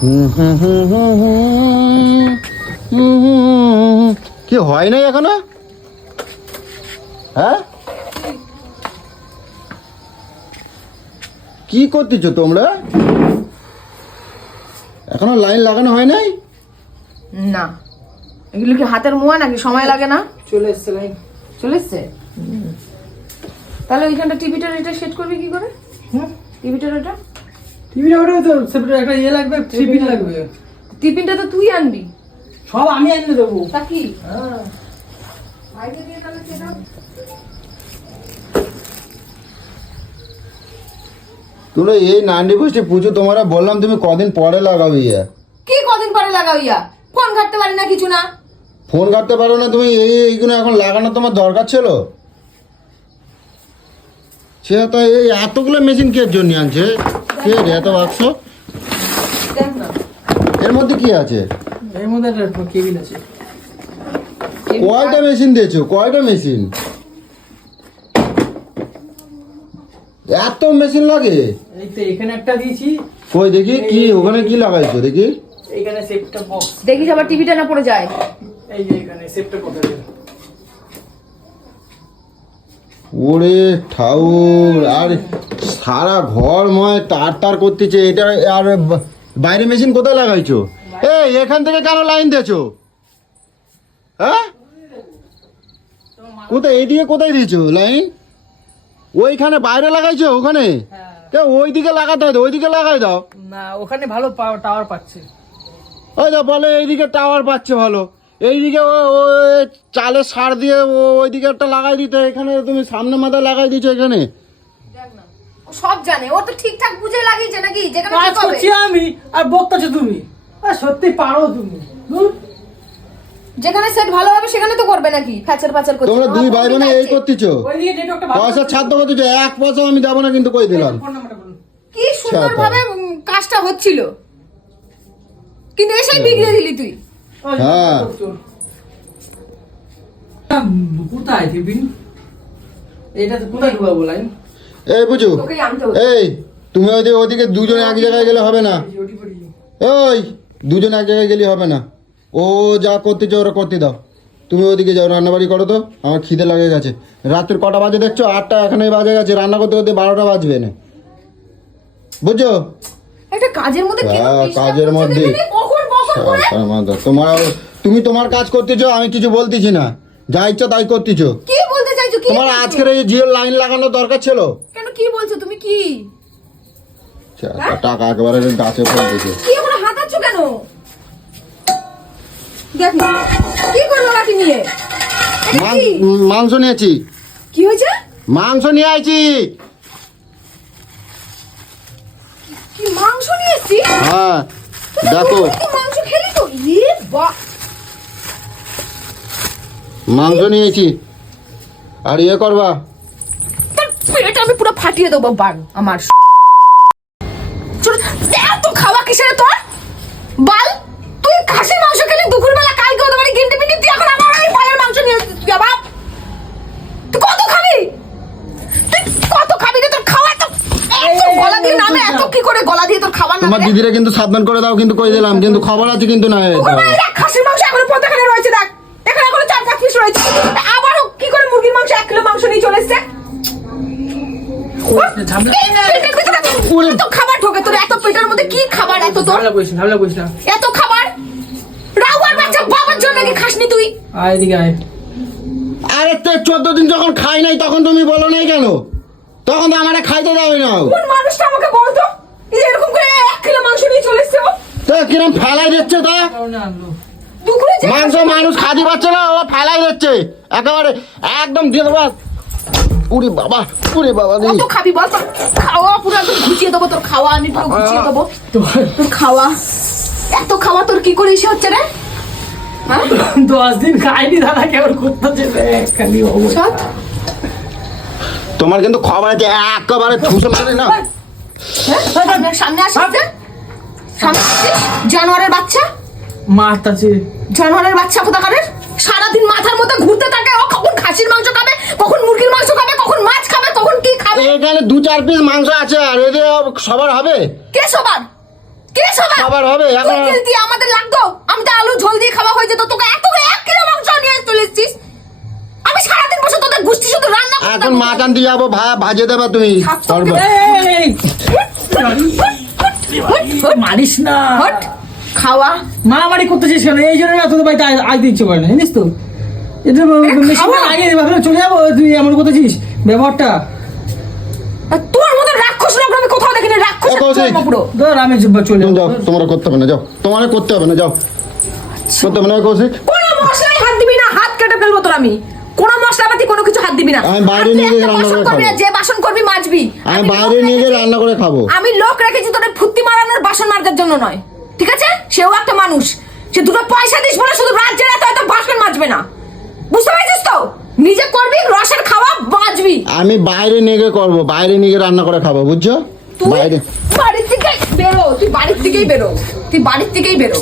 কি হয় নাই এখনো? হ্যাঁ, কি করতেছ তোমরা? এখনো লাইন লাগানো হয় নাই? না, এগুলো কি হাতের মোয়া নাকি? সময় লাগে না? চলে এসছে লাইন। চলে এসছে? তাহলে ওইখানটা টিভিটা এটা সেট করবি কি করে? টিভিটার ওটা তো সেপারেট একটা ইয়ে লাগবে, টিপিন লাগবে। টিফিনটা তো তুই আনবি। সব আমি এনে দেবো। তা কি? হ্যাঁ, বাইরে দিয়ে তাহলে সেটা তোমরা এই নান্ডি বসে পুজো তোমরা বললাম তুমি কদিন পরে লাগাবি। কি কদিন পরে লাগাইয়া? ফোন ঘাটতে পারি না, কিছু না। ফোন কাটতে পারো না তুমি? এইগুলো এখন লাগানো তোমার দরকার ছিল। সে তো এই এতগুলো মেশিন কে জন্য আনছে? কে রে এত বাক্স? দেখ না, এর মধ্যে কি আছে? এর মধ্যে একটা কেবিল আছে। কয়টা মেশিন দিয়েছো? কয়টা মেশিন? এত মেশিন লাগে? এই তো এখানে একটা দিয়েছি। কই দেখি কি ওখানে কি লাগাইছো দেখি। এইখানে সেটটা বক্স। দেখিস আবার টিভিটা না পড়ে যায়। এই যে এখানে সেটটা পড়ে যায়। ওরে ঠাউর, আর সারা ঘরময় তার তার করতেছে এটা। আর বাইরে মেশিন কোথায় লাগাইছো? এই এখান থেকে কেন লাইন দিয়েছো? হ্যাঁ, কোথায় এইদিকে কোথায় দিয়েছো লাইন? ওইখানে বাইরে লাগাইছো? ওখানে কে ওইদিকে লাগাতে হয়, ওইদিকে লাগাই দাও না, ওখানে ভালো টাওয়ার পাচ্ছে। ওই যা বলে এইদিকে টাওয়ার পাচ্ছে ভালো, এইদিকে চালের সার দিয়ে ওইদিকে একটা লাগাই দিতে। এখানে তুমি সামনে মাথায় লাগাই দিচ্ছ এখানে। দেখ না, ও সব জানে, ও তো ঠিকঠাক বুঝে লাগিয়েছে নাকি? যেখানে কাজ ঠিক হবে। করছি আমি আর বকতাছো তুমি। আর সত্যি পারো তুমি। যেখানে সেট ভালো হবে সেখানে তো করবে নাকি? ফ্যাচার ফ্যাচার করছে। তোমরা দুই ভাই বোনে এই করতেছো, ওইদিকে নেটওয়ার্কটা ভালো। পয়সা ছাড়তে করতেছো, এক পয়সা আমি দেবো না কিন্তু কই দিলাম। ফোন নাম্বারটা বলুন। কি সুন্দর ভাবে কাজটা হচ্ছিল, কিন্তু এসে বিগড়ে দিলি তুই। হ্যাঁ। কোথায় টিফিন? এটা তো কোথায় ঢুকাবো লাইন? এই বুঝু, তোকেই আনতে হবে। এই তুমি ওইদিকে দুজনে এক জায়গায় গেলে হবে না। ওই দুজনে এক জায়গায় গেলে হবে না। ও যা করতে চাও ওরা করতে দাও। তুমি ওইদিকে যাও, রান্নাবাড়ি করো তো, আমার খিদে লাগে গেছে। রাত্রির কটা বাজে দেখছো? 8টা এখানেই বাজে গেছে। রান্না করতে করতে 12টা বাজবে না, বুঝছো? একটা কাজের মধ্যে কেন হ্যাঁ, disturb কাজের করছো মধ্যে। দেখি? কখন করে? তুমি তোমার কাজ করতেছো, আমি কিছু বলতেছি না। যা ইচ্ছা তাই করতেছো। কি বলতে চাইছো? কি তোমার বলছো? আজকের এই জিও লাইন লাগানো দরকার ছিল। কেন কি বলছো তুমি? কি টাকা একেবারে গাছে ফেলতেছে। কি ওখানে হাতাচ্ছ কেন? দেখ না, কি করলো লাঠি নিয়ে? এটা কি? মাংস নিয়েছি। কি হয়েছে? মাংস নিয়ে আইছি। কি মাংস নিয়ে এসেছিস? হ্যাঁ, দেখো কি মাংস খেলি তো? ইয়ে বাহ, মাংস নিয়েছি। আর ইয়ে করবা, তোর পেটটা আমি পুরো ফাটিয়ে দেবো বাল আমার। ছোট এত খাওয়া কিসের তোর? বাল, তুই খাসির মাংস খেলি দুপুরবেলা, কালকে ওদের বাড়ি গিন্ডি পিন্ডি, তুই এখন আমার বাড়ি পায়ের মাংস নিয়ে এসেছিস। বাবা, তুই কত খাবি? তুই কত খাবি রে? তোর খাওয়া তো এত গলা দিয়ে নামে, এত কি করে গলা দিয়ে তোর খাবার তোমার নামে? দিদিরা কিন্তু সাবধান করে দাও, কিন্তু কই দিলাম, কিন্তু খবর আছে কিন্তু না। দুপুরবেলা দেখ, খাসির মাংস এখনো পদ্মাখানে রয়েছে, দেখ এখানে এখনো 4-5 পিস রয়েছে। আবারও কি করে মুরগির মাংস 1 কিলো মাংস নিয়ে চলে এসছে? এত খাবার ঢোকে তোর? এত পেটের মধ্যে কি খাবার? এত তোর ঝামেলা করিস না। এত খাবার? রাউয়ার বাচ্চা, বাবার জন্য কি খাসনি তুই? আয় এদিকে আয়। আরে তো 14 দিন যখন খাই নাই তখন তুমি বলো নাই কেন? তখন তো আমারে খাইতে দাও না। কোন মানুষটা আমাকে বলতো এই এরকম করে 1 কিলো মাংস নিয়ে চলে এসছে? তো কিরম ফেলাই দিচ্ছে তা? কারণে আনলো। দুপুরে যে মাংস মানুষ খাদি পাচ্ছে না, ও ফেলাই দিচ্ছে একেবারে একদম দিয়ে দেবো। উরে বাবা, উরে বাবা রে। কত খাবি বল? তোর খাওয়া পুরো একদম ঘুচিয়ে দেবো, তোর খাওয়া আমি পুরো ঘুচিয়ে দেবো। তোর খাওয়া, এত খাওয়া তোর কি করে এসে হচ্ছে রে? হ্যাঁ, 10 দিন খাইনি দাদা, কেমন করতেছে খালি অবস্থা। সৎ তোমার কিন্তু খবর আছে, একেবারে ঠুসে মারে না। সামনে আসিস না? সামনে আসিস? জানোয়ারের বাচ্চা, মারতাছে। জানোয়ারের বাচ্চা কোথাকারের। সারাদিন মাথার মধ্যে ঘুরতে থাকে, ও কখন খাসির মাংস খাবে, কখন মুরগির মাংস খাবে, কখন মাছ খাবে, কখন কি খাবে। এখানে 2-4 পিস মাংস আছে, আর এদের সবার হবে? কে সবার? কে সবার খাবার হবে তুই এখন। গেলতি আমাদের লাগতো, আমি তো আলু ঝোল দিয়ে খাওয়া হয়ে যেত, তোকে এত করে 1 কিলো মাংস নিয়ে চলে এসেছিস। আমি সারাদিন বসে তোদের গুষ্টি শুধু রান্না করতে এখন মাছ আনতে যাবো, ভাজে দেবা তুমি করবে। এই, মারিস না। হট খাওয়া মারামারি করতেছিস কেন? এই জন্য না তোদের বাড়িতে আসতে ইচ্ছে করে না, জানিস তো? এটা মেশিনটা লাগিয়ে দেবে, ভাবলাম চলে যাবো, তুই এমন করতেছিস ব্যবহারটা। আর তোর মতো রাক্ষস লোক আমি কোথাও দেখিনি, রাক্ষস দেখো, সেই- পুরো। ধর আমি চলে তুমি যাবো। যাও, তোমরা করতে হবে না, যাও তোমার করতে হবে না, যাও করতে হবে না কৌশিক। কোনো মশলাই হাত দিবি না, হাত কেটে ফেলবো তোর আমি। কোনো মশলাপাতি কোনো কিছু হাত দিবি না। আমি বাইরে নিয়ে গিয়ে রান্না করে বাসন করবি না, খাবো। যে বাসন করবি মাজবি। আমি বাইরে নিয়ে গিয়ে রান্না করে খাবো। আমি লোক রেখেছি তোদের ফুর্তি মারানোর, বাসন মাজার জন্য নয়, ঠিক আছে? সেও একটা মানুষ, সে দুটো পয়সা দিস বলে শুধু রাজ্যে রাতে হয়তো বাসন মাজবে না, বুঝতে পারছিস তো? নিজে করবি, রসের খাওয়া মাজবি। আমি বাইরে নিয়ে গিয়ে করবো, বাইরে নিয়ে গিয়ে রান্না করে খাবো, বুঝছো? তুই বাইরে বাড়ির থেকে বেরো, তুই বাড়ির থেকেই বেরো, তুই বাড়ির থেকেই বেরো।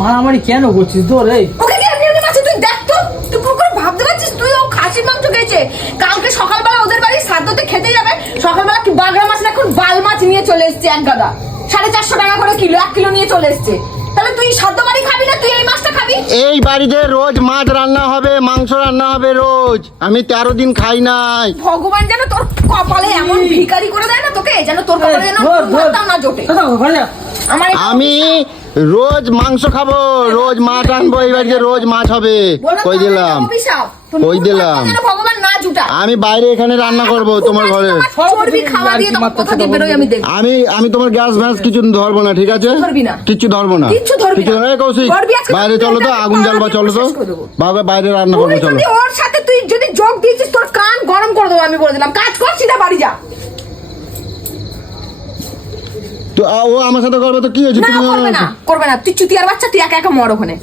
মারামারি কেন করছিস তোর? এই ওকে কি এমনি এমনি মারছে? তুই দেখ তো, তুই পুরো করে ভাবতে পারছিস তুই ও খাসির মাংস খেয়েছে, কালকে সকালবেলা ওদের বাড়ি শ্রাদ্ধতে খেতে যাবে, সকালবেলা কি বাগড়া মাছ না এখন বাল মাছ নিয়ে চলে এসছে এক গাদা, 450 টাকা করে কিলো, 1 কিলো নিয়ে চলে এসছে। তাহলে তুই শ্রাদ্ধ বাড়ি খাবি না, তুই এই মাছটা খাবি? এই বাড়িতে রোজ মাছ রান্না হবে, মাংস রান্না হবে রোজ। আমি 13 দিন খাই নাই। ভগবান যেন তোর কপালে এমন ভিখারি করে দেয় না তোকে, যেন তোর কপালে যেন ভাতটাও না জোটে। ঘরে যা। আমার আমি রোজ মাংস খাবো, রোজ মাছ আনবো, এই বাড়িতে রোজ মাছ হবে, কই দিলাম, কই দিলাম। যেন ভগবান না জুটা। আমি বাইরে এখানে রান্না করব তোমার ঘরে। চর্বি খাওয়া দিয়ে তো কোথা দিয়ে বেরোই আমি দেখব। আমি তোমার গ্যাস ভ্যাস কিছু ধরবো না, ঠিক আছে? ধরবি না। কিচ্ছু ধরবো না, কিচ্ছু ধরবি না। এই কৌশিক, ধরবি আজকে বাইরে চলো তো, আগুন জ্বালবা, চলো তো শেষ করে দেবো। বাবা, বাইরে রান্না করবো, তুই চলো। যদি ওর সাথে তুই যদি যোগ দিয়েছিস তোর কান গরম করে দেবো, আমি বলে দিলাম। কাজ কর, সিধা বাড়ি যা। তো ও আমার সাথে করবে তো কি হয়েছে? না করবে না, করবে না। তুই চুতিয়ার বাচ্চা, তুই একা একা মর ওখানে।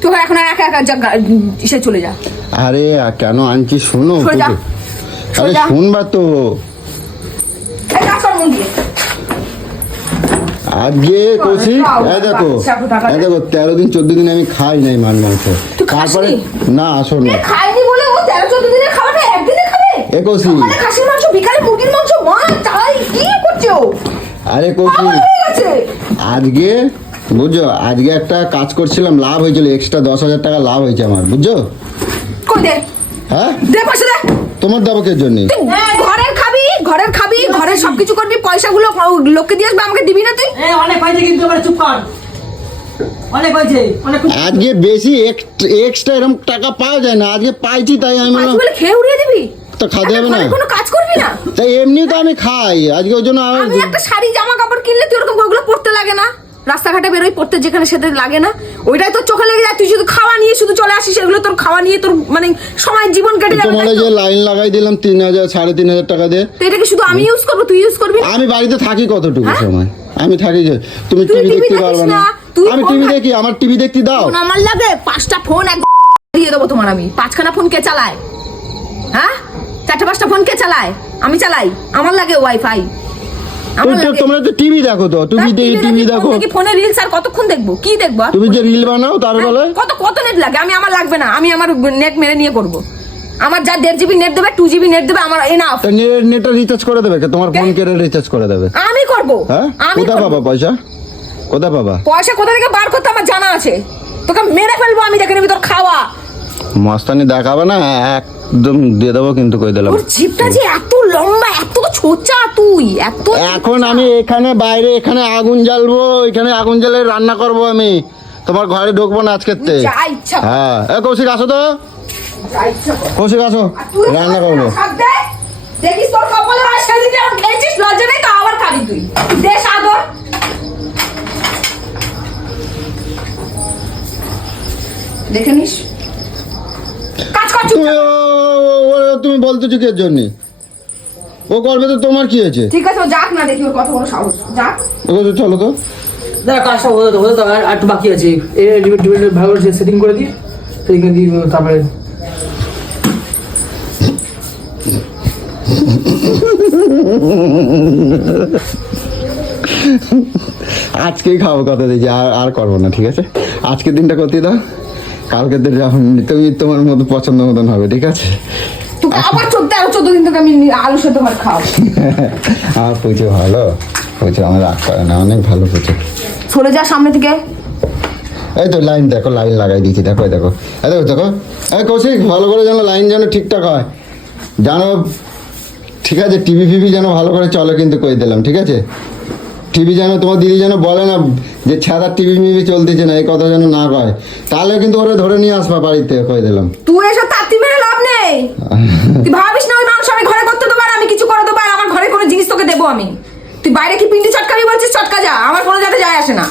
তুই এখন একা একা এসে চলে যা। আরে কেন আনছি শোনো, সরে যা, সরে আরে যা। শুনবা তো। এই কাজ কর মন দিয়ে। আজকে কৌশিক, এই দেখো, এই দেখো 13 দিন 14 দিন আমি খাই নাই মাছ মাংস। তুই খাসনি? তারপরে না, আসো না, এ খাইনি বলে ও 13-14 দিনের খাবারটা একদিনে খাবে? এ কৌশিক, সকালে খাসির মাংস, বিকালে মুরগির মাংস, মাছ, চাই, কি করছো? আরে কৌশিক, পাগল হয়ে গেছে। আজকে বুঝছো, আজকে একটা কাজ করছিলাম, লাভ হয়েছিল, এক্সট্রা 10,000 টাকা লাভ হয়েছে আমার, বুঝছো? কই দে, হ্যাঁ, দে পয়সা দে। তোমার দেবো কে জন্য? তুই ঘরের খাবি, ঘরের সবকিছু করবি, পয়সাগুলো লোককে দিয়ে আসবে, আমাকে দিবি না তুই? অনেক হয়েছে কিন্তু, এবার চুপ কর। অনেক হয়েছে, অনেক। আজকে বেশি এক্সট্রা এরকম টাকা পাওয়া যায় না, আজকে পাইছি তাই আমি আজ বললাম বলে খেয়ে উড়িয়ে দিবি? তো খাতে হবে না, ঘরে কোনো কাজ করবি না? তাই এমনি তো আমি খাই, আজকে ওই জন্য আমি একটা শাড়ি জামা কাপড় কিনলে তুই ওরকম ওগুলো পড়তে লাগে না? রাস্তাঘাটে বেরোই পড়তে, যেখানে সেটা লাগে না, ওইটাই তোর চোখে লেগে যায়। তুই শুধু খাওয়া নিয়ে শুধু চলে আসিস, এগুলো তোর খাওয়া নিয়ে তোর মানে সময় জীবন কেটে যাবে। তোমার তাই তো? যে লাইন লাগাই দিলাম 3,000 3,500 টাকা দিয়ে, তো এটা কি শুধু আমি ইউজ করবো, তুই ইউজ করবি না? আমি বাড়িতে থাকি কতটুকু হ্যাঁ? সময়? আমি থাকি যে তুমি তুই টিভি TV দেখতে দেখিস পারবে না। না, তুই আমি ফোন টিভি ঘাট- দেখি, আমার টিভি দেখতে দাও। ফোন আমার লাগে 5টা ফোন এক দিয়ে দেবো তোমার আমি। 5খানা ফোন কে চালায়? হ্যাঁ, 4-5টা ফোন কে চালায়? আমি চালাই, আমার লাগে ওয়াইফাই। আমার লাগে। তোমরা তো টিভি দেখো, তো তুমি টিভি দেখো, ফোনে রিলস আর কতক্ষণ দেখবো? কি দেখবো আর? তুমি যে রিল বানাও তার বলে কত কত নেট লাগে? আমার লাগবে না, আমি আমার নেট মেরে নিয়ে করব। আমার যা 1.5 GB নেট দেবে, 2 GB নেট দেবে, আমার এনাফ। নেটটা রিচার্জ করে দেবে কে? তোমার ফোন কেটে রিচার্জ করে দেবে। আমি করব, হ্যাঁ, আমি কোথায় করব। পাবা পয়সা? কোথায় পাবা? পয়সা কোথা থেকে বার করতে আমার জানা আছে। তোকে মেরে ফেলবো আমি, দেখে নিবি তোর খাওয়া। মস্তানি দেখাবে না, একদম দিয়ে দেবো কিন্তু, কই দিলাম। তোর জিভটা যে এত লম্বা, এত ছোচা, তুই এত। এখন আমি এখানে বাইরে এখানে আগুন জ্বালবো, এখানে আগুন জ্বালে রান্না করব আমি, তোমার ঘরে ঢুকবো না আজকের তে। যা ইচ্ছা কর। হ্যাঁ, এ কৌশিক আসো তো, যা ইচ্ছা কর। কৌশিক আসো, আর তুই রান্না করবো। শাক দে। দেখিস তোর কপালে আর সেদিন যখন খেয়েছিস লজ্জা নেই তো, আবার খাবি তুই। দে সাগর। দেখে নিস, কাজ কর চুপ। তুমি বলতেছো কি এর জন্য? ও করবে তো, তোমার কি হয়েছে? ঠিক আছে, ও যাক না, দেখি ওর কত বড় সাহস। যাক। ও বলছে, চলো তো। দাদা কাজটা হতে তো আর একটু বাকি আছে। ডিবেট ভালো করে সেটিং করে দিই, সেটিং করে দিই, তারপরে আজকেই খাবো, কথা দিয়েছি, আর করবো না, ঠিক আছে? আজকের দিনটা করতে দাও, কালকের দিন যখন তুমি তোমার মতো পছন্দ মতন হবে, ঠিক আছে? তোকে আবার 14 দিন তোকে আমি আলু সেদ্ধ ভাত খাওয়াবো। আমার পুজো ভালো। প্রচুর আমার রাগ করে না, অনেক ভালো প্রচুর। সরে যা সামনে থেকে। এই তো লাইন দেখো, লাইন লাগাই দিয়েছি, দেখো এই দেখো, এই দেখো দেখো। এই কৌশিক ভালো করে যেন লাইন যেন ঠিকঠাক হয় জানো, ঠিক আছে? টিভি ফিভি যেন ভালো করে চলে কিন্তু কই দিলাম, ঠিক আছে? টিভি যেন তোমার দিদি যেন বলে না যে ছাদার টিভি মিভি চলতেছে না, এই কথা যেন না কয়, তাহলে কিন্তু ওরা ধরে নিয়ে আসবা বাড়িতে, কই দিলাম। তুই এসব তাত্তি মেরে লাভ নেই। তুই ভাবিস না ওই মাংস আমি ঘরে করতে দেবো আর আমি কিছু করে দেবো আর আমার ঘরে কোনো জিনিস তোকে দেবো আমি? তুই বাইরে কি পিন্ডি চটকাবি বলছিস, চটকা যা, আমার কোনো যাতে যায় আসে না।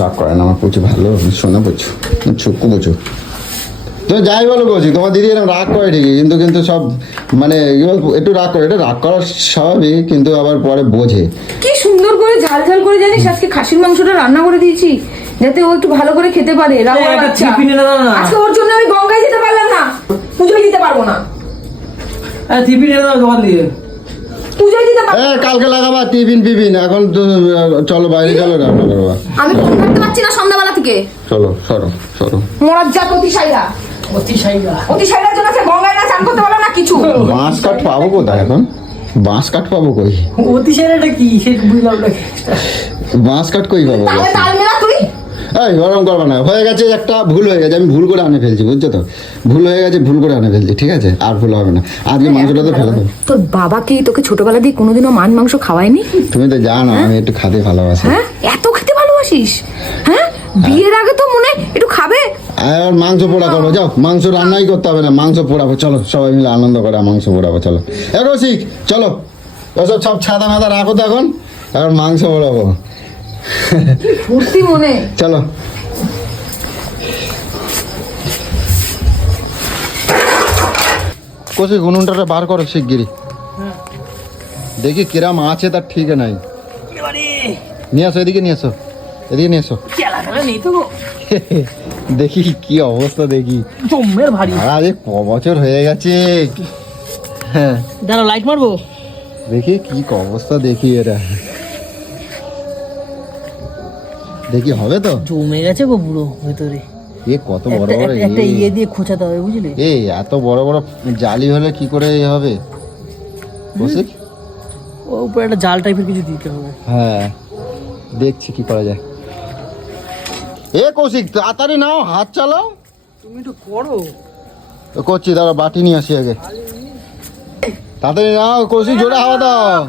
রাগ করে না আমার প্রচুর ভালো শোনা, বুঝছো? চুক্কু বুঝো তো যাই বলো বলছি, তোমার দিদি এরকম রাগ করে ঠিকই, কিন্তু কিন্তু সব মানে কি বলবো, একটু রাগ করে, এটা রাগ করা স্বাভাবিক, কিন্তু আবার পরে বোঝে। কি সুন্দর করে ঝাল ঝাল করে জানিস আজকে খাসির মাংসটা রান্না করে দিয়েছি যাতে ও একটু ভালো করে খেতে পারে। রাগের একটা বাচ্চা। টিফিন এনে দাও না। আজকে ওর জন্য আমি গঙ্গায় যেতে পারলাম না, পুজোয় দিতে পারবো না। টিফিন এনে দাও দোকান দিয়ে। পুজোয় দিতে পারবো না। কালকে লাগাবা টিফিন ফিফিন, এখন তো চলো বাইরে চলো রান্না করবা। আমি ফোন করতে পারছি না সন্ধ্যাবেলা থেকে। চলো সরো সরো। মরার জাত অতিশাইরা, অতিশাইরার জন্য সে গঙ্গায় না চান করতে পারলো না কিছু। বাঁশ কাঠ পাবো কোথায় এখন? বাঁশ কাঠ পাবো কই? অতিশয়টা কি সে বুঝলাম না। বাঁশ কাঠ কই পাবো? তাহলে তাল মেলা তুই। এই গরম করবা না, হয়ে গেছে একটা ভুল হয়ে গেছে, আমি ভুল করে আনে ফেলছি, বুঝছো তো? ভুল হয়ে গেছে, ভুল করে আনে ফেলছি, ঠিক আছে? আর ভুল হবে না, আজকে মাংসটা তো ফেলে দেবো। তোর বাবা কি তোকে ছোটবেলা দিয়ে কোনোদিনও মাংস খাওয়ায়নি? তুমি তো জানো আমি একটু খেতে ভালোবাসি। হ্যাঁ, এত খেতে ভালোবাসিস? হ্যাঁ, বিয়ের আগে তো মনে একটু খাবে। আর মাংস পোড়া করবো, যাও মাংস রান্নাই করতে হবে না, মাংস পোড়াবো, চলো সবাই মিলে আনন্দ করে মাংস পোড়াবো, চলো। রসিক চলো, ওসব সব ছাদা মাথা রাখো তো এখন মাংস পোড়াবো, ফুর্তি মনে। চলো। কষি উনুনটা বার করো শিগগিরি, দেখি কিরাম আছে তার ঠিক নাই। নিয়ে আসো এদিকে, নিয়ে আসো এদিকে, নিয়ে আসো। নেই তো দেখি কি অবস্থা, দেখি জমের ভারী। আরে ক বছর হয়ে গেছে। হ্যাঁ দাঁড়া লাইট মারবো, দেখি কি অবস্থা, দেখি এটা দেখি হবে তো। জমে গেছে গো পুরো ভেতরে। এ কত বড় বড় একটা ইয়ে দিয়ে খোঁচাতে হবে বুঝলি। এই এত বড় বড় জালি হলে কি করে এ হবে কৌশিক? ও উপরে একটা জাল টাইপের কিছু দিতে হবে। হ্যাঁ দেখছি কি করা যায়। এ কৌশিক তাড়াতাড়ি নাও, হাত চালাও। তুমি একটু করো। তো করছি, দাঁড়া বাটি নিয়ে আসি আগে, তাড়াতাড়ি নাও কৌশিক, জোরে হাওয়া দাও।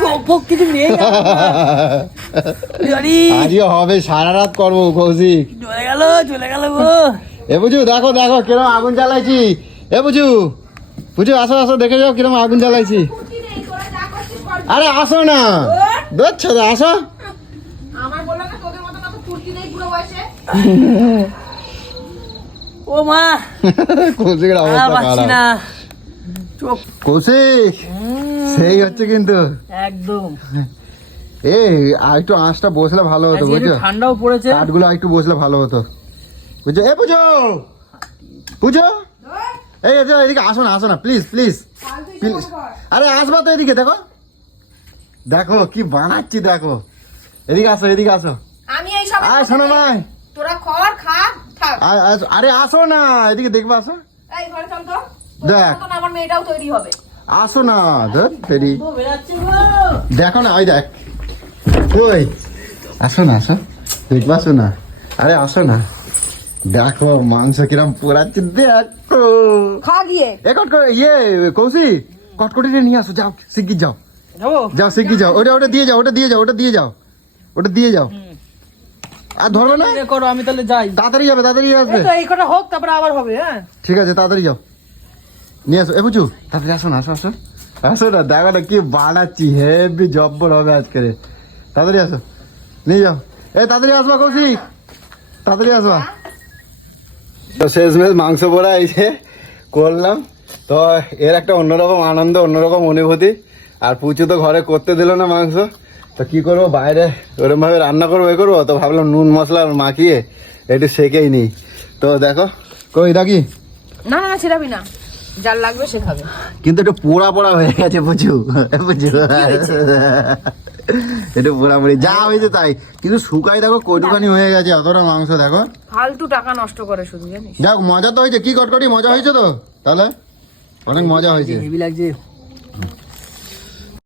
চোখ কিছু নেই। আজকে হবে, সারা রাত করবো কৌশিক। চলে গেল গো। এ বুঝু দেখো দেখো কিরম আগুন জ্বালাইছি। এ বুঝু বুঝু আসো আসো, দেখে যাও কিরম আগুন জ্বালাইছি। আরে আসো না, দেখছো তো, আসো। ও মা কৌশিকের অবস্থা পাচ্ছি না। খারাপ। কৌশিক সেই হচ্ছে কিন্তু একদম। আর একটু আঁচটা বসলে ভালো হতো, বুঝছো? ঠান্ডাও পড়েছে, কাঠগুলো একটু বসলে ভালো হতো, বুঝছো? এ বুঝো বুঝো, এই এদিকে আসো না, আসো না প্লিজ প্লিজ প্লিজ। আরে আসবা তো এদিকে, দেখো দেখো কি বানাচ্ছি, দেখো এদিকে আসো, এদিকে আসো। আমি এই সব আয় শোনো ভাই, তোরা খর খা থাক। আরে আসো না এদিকে, দেখবে আসো। এই ঘরে চল তো, দেখ। তোর মতন আমার মেয়েটাও তৈরি হবে। আসো না, ধর ফেরি দেখো না, ওই দেখ ওই, আসো না আসো, দেখবে আসো না, আরে আসো না, দেখো মাংস কিরম পোড়াচ্ছে, দেখো। খা গিয়ে কৌশিক কটকটিটা নিয়ে আসো, যাও শিগগির যাও, যাবো। যাও শিগগির যাও, ওটা দিয়ে যাও, ওটা দিয়ে যাও, ওটা দিয়ে যাও, ওটা দিয়ে যাও। আর ধরবে না, করো, আমি তাহলে যাই। তাড়াতাড়ি যাবে, তাড়াতাড়ি আসবে। এই কটা হোক তারপরে আবার হবে। হ্যাঁ ঠিক আছে, তাড়াতাড়ি যাও, নিয়ে আসো। এ বুঝু তাড়াতাড়ি আসো না, আসো আসো আসো না, দেখো না কি বানাচ্ছি, হেভি জব্বর হবে আজকে, তাড়াতাড়ি আসো, নিয়ে যাও। তাড়াতাড়ি আসবা কৌশিক, তাড়াতাড়ি আসবা। তো শেষমেশ মাংস পোড়া এসে করলাম, তো এর একটা অন্যরকম আনন্দ, অন্যরকম অনুভূতি। আর পুচু তো ঘরে করতে দিল না মাংস, তো কি করবো, বাইরে ওরকম ভাবে রান্না করবো, এ করবো, তো ভাবলাম নুন মশলা মাখিয়ে একটু সেকেই নিই। তো দেখো কই ডাকি, না না ছেড়াবি না, যার লাগবে সে খাবে। কিন্তু একটু পোড়া পোড়া হয়ে গেছে বুঝু, বুঝু একটু পোড়া পোড়ি যা হয়েছে তাই, কিন্তু শুকাই দেখো কটুখানি হয়ে গেছে, অতটা মাংস দেখো। ফালতু টাকা নষ্ট করে শুধু, জানিস। যাক মজা তো হয়েছে, কি কটকটি মজা হয়েছে তো, তাহলে অনেক মজা হয়েছে। হেভি লাগছে